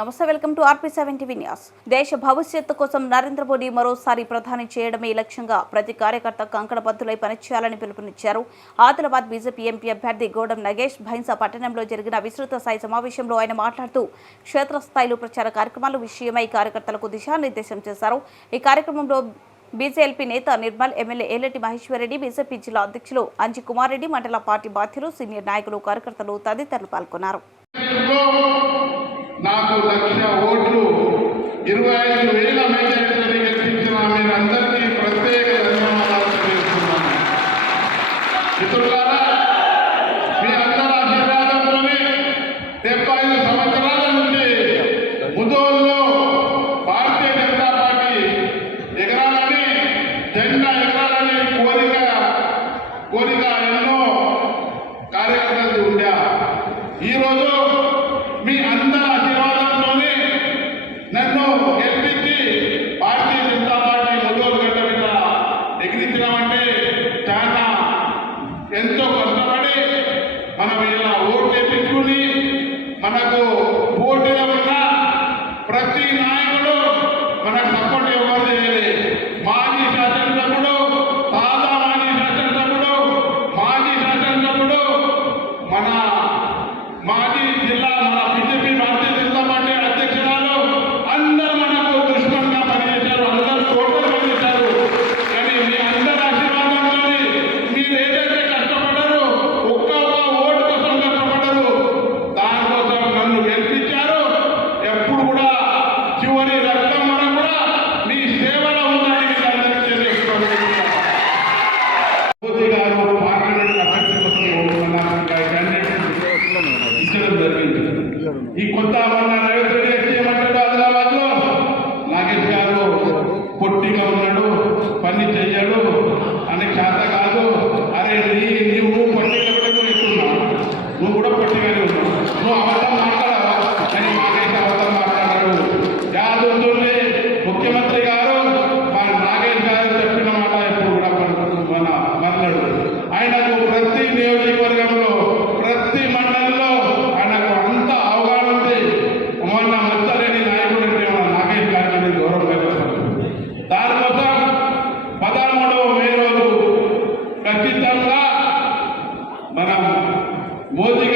నమస్తే, welcome to RP7 TV news. దేశ భవిష్యత్తు కోసం నరేంద్ర మోడీ మరోసారి ప్రధాని చేయడమే లక్ష్యంగా ప్రతి కార్యకర్త కంకణబద్దులై పనిచేయాలని పిలుపునిచ్చారు. ఆదిలాబాద్ బీజేపీ ఎంపీ అభ్యర్థి గోడం నగేష్ భైంసా పట్టణంలో జరిగిన విస్తృత స్థాయి సమావేశంలో ఆయన మాట్లాడుతూ క్షేత్రస్థాయిలో ప్రచార కార్యక్రమాల విషయమై కార్యకర్తలకు దిశానిర్దేశం చేశారు. ఈ కార్యక్రమంలో బీజేపీ నేత నిర్మల్, ఎమ్మెల్యే ఏలటి మహేశ్వరరెడ్డి, బీజేపీ జిల్లా అధ్యక్షులు అంజి కుమార్ రెడ్డి, మండల పార్టీ బాధ్యులు, సీనియర్ నాయకులు, కార్యకర్తలు తదితరులు పాల్గొన్నారు. నాకు 1,00,000 ఓట్లు 25,000 మెజారిటీని గెలిపించిన మీరందరికీ ప్రత్యేక ధన్యవాదాలు తెలియజేస్తున్నాను. మిత్రులారా, మీ అందరి ఆశీర్వాదంతోనే 75 సంవత్సరాల నుంచి ముదోల్లో భారతీయ జనతా పార్టీ ఎగరాలని, జెండా ఎగరాలని కోరిక ఎన్నో కార్యకర్తలు ఉండా. ఈరోజు మీ అందరి ఆశీర్వాదంతోనే నన్ను గెలిపించి భారతీయ జనతా పార్టీ మొదలు గడ్డ మీద ఎగిరించడమంటే చాలా ఎంతో కష్టపడి మనం ఇలా ఓట్లు వేయించుకుని మనకు పోటీలో ఉన్న ప్రతి నాయకుడు మనకు సపోర్ట్ ఎవరు చేయలేదు. మాజీ శాసనసభ్యుడు, తాజా మాజీ శాసనసభ్యుడు, మన మాజీ జిల్లా బీజేపీ భారతీయ జనతా పార్టీ అధ్యక్షురాలు అందరూ మనకు దుష్మన్గా పనిచేశారు. అందరూ టోటల్ పనిచేశారు. కానీ మీ అందరి ఆశీర్వాదంతో మీరు ఏదైతే కష్టపడ్డారో, ఒక్క ఓటు కోసం కష్టపడ్డారు, దానికోసం నన్ను గెలిపించారు. ఎప్పుడు కూడా చివరి రక్తం వరకు కూడా మీ సేవలో ఉందని మీకు అందరికీ తెలియజేసుకోవాలి. మోదీ గారు పార్లమెంట్ అభ్యర్థి కోసం ఇచ్చడం జరిగింది. ఈ కొత్త మన రేవంత్ రెడ్డి గారు చేయమంటాడు. ఆదిలాబాద్ లో నాగేష్ గారు పొట్టిగా ఉన్నాడు, పని చెయ్యడు, అని చేత కాదు. అరే నువ్వు పొట్టిగా కూడా ఎక్కున్నావు, నువ్వు కూడా పొట్టిగానే ఉన్నావు, నువ్వు అబద్ధం మాట్లాడవా అని నాగేష్ అబద్ధం మాట్లాడాడు. యాదుంటుంది ముఖ్యమంత్రి గారు మా నాగేష్ గారు చెప్పిన మాట ఎప్పుడు కూడా మన మరలడు. ఆయనకు ప్రతి నియోజకవర్గంలో, ప్రతి మండలిలో ఆయనకు అంత అవగాహన ఉంది. మొన్న మచ్చలేని నాయకుడు అంటే మన నాగేష్ గారికి గౌరవం కల్పిస్తుంది. దానికోసం 13వ మే రోజు ఖచ్చితంగా మనం మోదీ